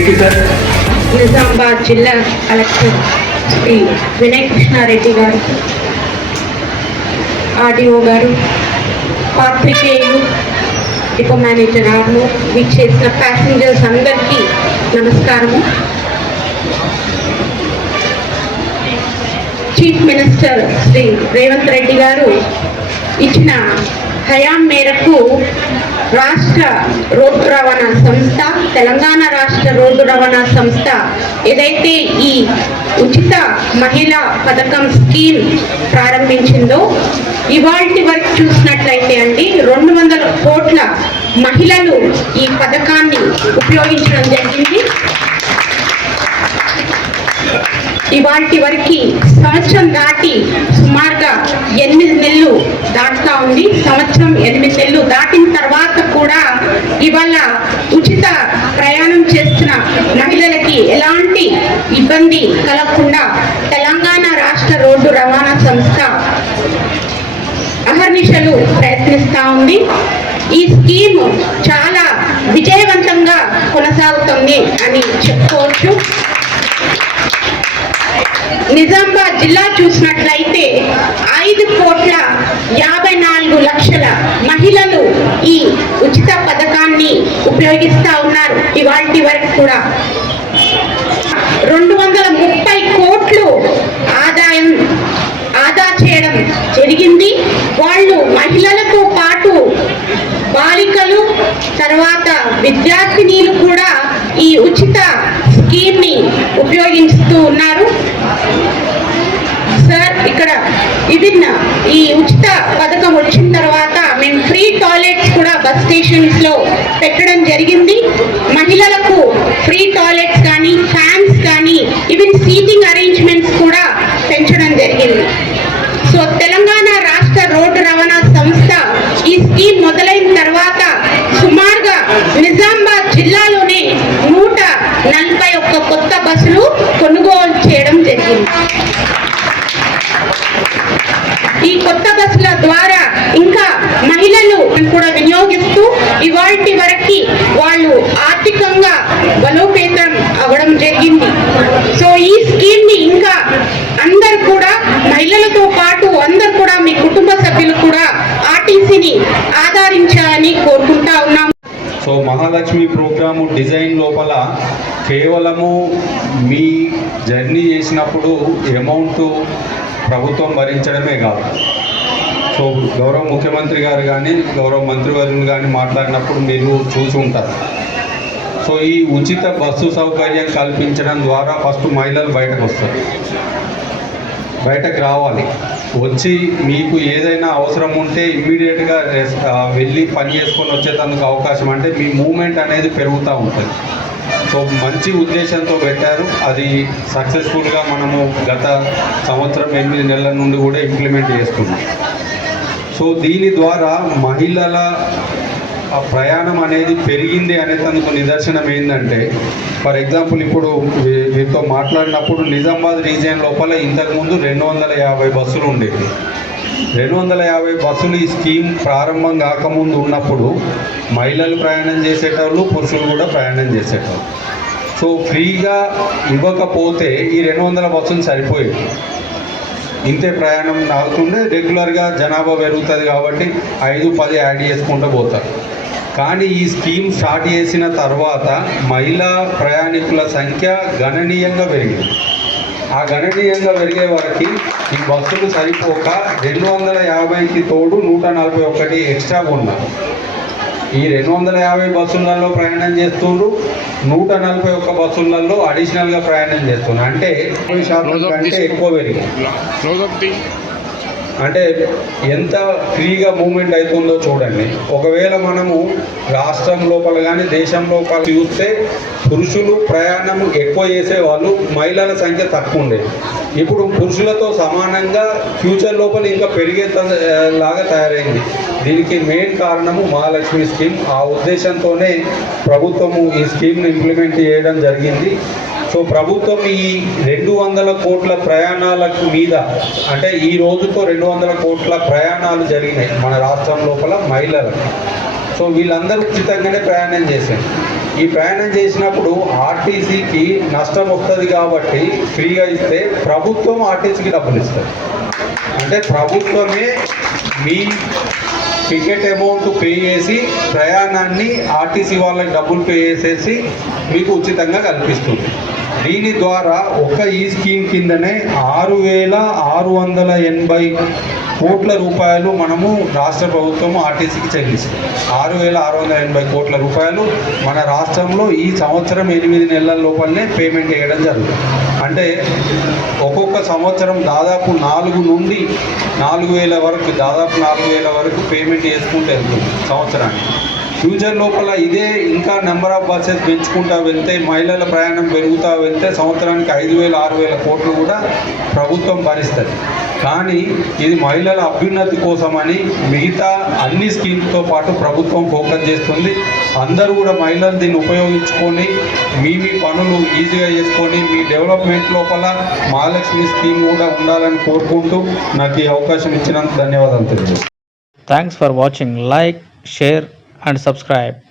Thank you sir Nizamabad జిల్లా collector Shri Vinay Krishna Reddy గారు RDO గారు పాత్రికేయులు డిపో మేనేజర్ గారు విచ్చేసిన ప్యాసింజర్స్ అందరికీ నమస్కారము. చీఫ్ మినిస్టర్ శ్రీ రేవంత్ రెడ్డి గారు ఇచ్చిన హయాం మేరకు రాష్ట్ర రోడ్డు రవాణా సంస్థ తెలంగాణ రాష్ట్ర రోడ్డు రవాణా సంస్థ ఏదైతే ఈ ఉచిత మహిళా పథకం స్కీమ్ ప్రారంభించిందో ఇవాల్టి వరకు చూసినట్లయితే అండి రెండు వందల కోట్ల మహిళలు ఈ పథకాన్ని ఉపయోగించడం జరిగింది. ఇవాటి వరకు సంవత్సరం దాటి సుమారుగా ఎనిమిది నెలలు దాటుతా ఉంది సంవత్సరం ఎనిమిది నెలలు దాటిన తర్వాత కూడా ఇవాళ ఉచిత ప్రయాణం చేస్తున్న మహిళలకి ఎలాంటి ఇబ్బంది కలగకుండా తెలంగాణ రాష్ట్ర రోడ్డు రవాణా సంస్థ అహర్నిశలు ప్రయత్నిస్తూ ఉంది. ఈ స్కీమ్ చాలా విజయవంతంగా కొనసాగుతుంది అని చెప్పుకోవచ్చు. నిజామాబాద్ జిల్లా చూసినట్లయితే ఐదు కోట్ల యాభై నాలుగు లక్షల మహిళలు ఈ ఉచిత పథకాన్ని ఉపయోగిస్తూ ఉన్నారు. ఇవాటి వరకు కూడా రెండు వందల ముప్పై కోట్లు ఆదాయం ఆదా చేయడం జరిగింది. వాళ్ళు మహిళలతో పాటు బాలికలు తర్వాత విద్యార్థినీలు కూడా ఈ ఉచిత స్కీమ్ని ఉపయోగిస్తూ ఉన్నారు. సార్ ఇక్కడ విభిన్న ఈ ఉచిత పథకం వచ్చిన తర్వాత మేము ఫ్రీ టాయిలెట్స్ కూడా బస్ స్టేషన్స్లో పెట్టడం జరిగింది. మహిళలకు ఫ్రీ టాయిలెట్స్ కానీ ఫ్యాన్స్ నలభై ఒక్క కొత్త బస్సులు కొనుగోలు చేయడం జరిగింది. ఈ కొత్త బస్సుల ద్వారా ఇంకా మహిళలు కూడా వినియోగిస్తూ ఇవాటి వరకు వాళ్ళు ఆర్థికంగా బలోపేతం అవ్వడం జరిగింది. సో ఈ స్కీమ్ని ఇంకా అందరు కూడా మహిళలతో పాటు అందరు కూడా మీ కుటుంబ సభ్యులు కూడా ఆర్టీసీని ఆదరించాలని కోరుకుంటున్నారు. మహాలక్ష్మి ప్రోగ్రాము డిజైన్ లోపల కేవలము మీ జర్నీ చేసినప్పుడు అమౌంట్ ప్రభుత్వం భరించడమే కాదు. సో గౌరవ ముఖ్యమంత్రి గారు కానీ గౌరవ మంత్రివర్యులు కానీ మాట్లాడినప్పుడు మీరు చూసి ఉంటారు. సో ఈ ఉచిత బస్సు సౌకర్యం కల్పించడం ద్వారా ఫస్ట్ మహిళలు బయటకు వస్తారు. బయటకు రావాలి. వచ్చి మీకు ఏదైనా అవసరం ఉంటే ఇమ్మీడియట్గా వెళ్ళి పని చేసుకొని వచ్చేటందుకు అవకాశం అంటే మీ మూమెంట్ అనేది పెరుగుతూ ఉంటుంది. సో మంచి ఉద్దేశంతో పెట్టారు. అది సక్సెస్ఫుల్గా మనము గత సంవత్సరం ఎనిమిది నెలల నుండి కూడా ఇంప్లిమెంట్ చేస్తున్నాం. సో దీని ద్వారా మహిళల ఆ ప్రయాణం అనేది పెరిగింది అనేందుకు నిదర్శనం ఏంటంటే ఫర్ ఎగ్జాంపుల్ ఇప్పుడు వీరితో మాట్లాడినప్పుడు నిజామాబాద్ రీజియన్ లోపల ఇంతకుముందు రెండు వందల యాభై బస్సులు ఉండేవి రెండు వందల యాభై బస్సులు ఈ స్కీమ్ ప్రారంభం కాకముందు ఉన్నప్పుడు మహిళలు ప్రయాణం చేసేటోళ్ళు పురుషులు కూడా ప్రయాణం చేసేటోళ్ళు. సో ఫ్రీగా ఇవ్వకపోతే ఈ రెండు వందల బస్సులు సరిపోయేవి. ఇంతే ప్రయాణం అవుతుండే. రెగ్యులర్గా జనాభా పెరుగుతుంది కాబట్టి ఐదు పది యాడ్ చేసుకుంటూ పోతారు. కానీ ఈ స్కీమ్ స్టార్ట్ చేసిన తర్వాత మహిళా ప్రయాణికుల సంఖ్య గణనీయంగా పెరిగింది. ఆ గణనీయంగా పెరిగే వారికి ఈ బస్సులు సరిపోక రెండు వందల యాభైకి తోడు నూట నలభై ఒకటి ఎక్స్ట్రా ఉన్నారు ఈ రెండు వందల యాభై బస్సులలో ప్రయాణం చేస్తుండ్రు. నూట నలభై ఒక్క బస్సులలో అడిషనల్గా ప్రయాణం చేస్తున్నారు అంటే కంటే ఎక్కువ పెరిగింది. అంటే ఎంత ఫ్రీగా మూమెంట్ అవుతుందో చూడండి. ఒకవేళ మనము రాష్ట్రం లోపల కానీ దేశం లోపల చూస్తే పురుషులు ప్రయాణం ఎక్కువ చేసే వాళ్ళు మహిళల సంఖ్య తక్కువ ఉండేది. ఇప్పుడు పురుషులతో సమానంగా ఫ్యూచర్ లోపల ఇంకా పెరిగే త- లాగా తయారైంది. దీనికి మెయిన్ కారణము మహాలక్ష్మి స్కీమ్. ఆ ఉద్దేశంతోనే ప్రభుత్వము ఈ స్కీమ్ను ఇంప్లిమెంట్ చేయడం జరిగింది. సో ప్రభుత్వం ఈ రెండు వందల కోట్ల ప్రయాణాలకు మీద అంటే ఈ రోజుతో రెండు వందల కోట్ల ప్రయాణాలు జరిగినాయి మన రాష్ట్రం లోపల మహిళలకు. సో వీళ్ళందరూ ఉచితంగానే ప్రయాణం చేశారు. ఈ ప్రయాణం చేసినప్పుడు ఆర్టీసీకి నష్టం వస్తుంది కాబట్టి ఫ్రీగా ఇస్తే ప్రభుత్వం ఆర్టీసీకి డబ్బులు ఇస్తుంది. అంటే ప్రభుత్వమే మీ టికెట్ అమౌంట్ పే చేసి ప్రయాణాన్ని ఆర్టీసీ వాళ్ళకి డబ్బులు పే చేసేసి మీకు ఉచితంగా కల్పిస్తుంది. దీని ద్వారా ఒక ఈ స్కీమ్ కిందనే ఆరు వేల ఆరు వందల ఎనభై కోట్ల రూపాయలు మనము రాష్ట్ర ప్రభుత్వం ఆర్టీసీకి చెల్లిస్తుంది ఆరు వేల ఆరు వందల ఎనభై కోట్ల రూపాయలు మన రాష్ట్రంలో ఈ సంవత్సరం ఎనిమిది నెలల లోపలనే పేమెంట్ చేయడం జరుగుతుంది. అంటే ఒక్కొక్క సంవత్సరం దాదాపు నాలుగు నుండి నాలుగు వేల వరకు దాదాపు నాలుగు వేల వరకు పేమెంట్ చేసుకుంటూ వెళ్తుంది సంవత్సరానికి. ఫ్యూచర్ లోపల ఇదే ఇంకా నెంబర్ ఆఫ్ బస్సెస్ పెంచుకుంటా వెళ్తే మహిళల ప్రయాణం పెరుగుతూ వెళ్తే సంవత్సరానికి ఐదు వేల ఆరు వేల కోట్లు కూడా ప్రభుత్వం భరిస్తుంది. కానీ ఇది మహిళల అభ్యున్నతి కోసమని మిగతా అన్ని స్కీమ్స్తో పాటు ప్రభుత్వం ఫోకస్ చేస్తుంది. అందరూ కూడా మహిళలు దీన్ని ఉపయోగించుకొని మీ మీ పనులు ఈజీగా చేసుకొని మీ డెవలప్మెంట్ లోపల మహాలక్ష్మి స్కీమ్ కూడా ఉండాలని కోరుకుంటూ నాకు ఈ అవకాశం ఇచ్చినందుకు ధన్యవాదాలు తెలియజేస్తాను thanks for watching like share and subscribe.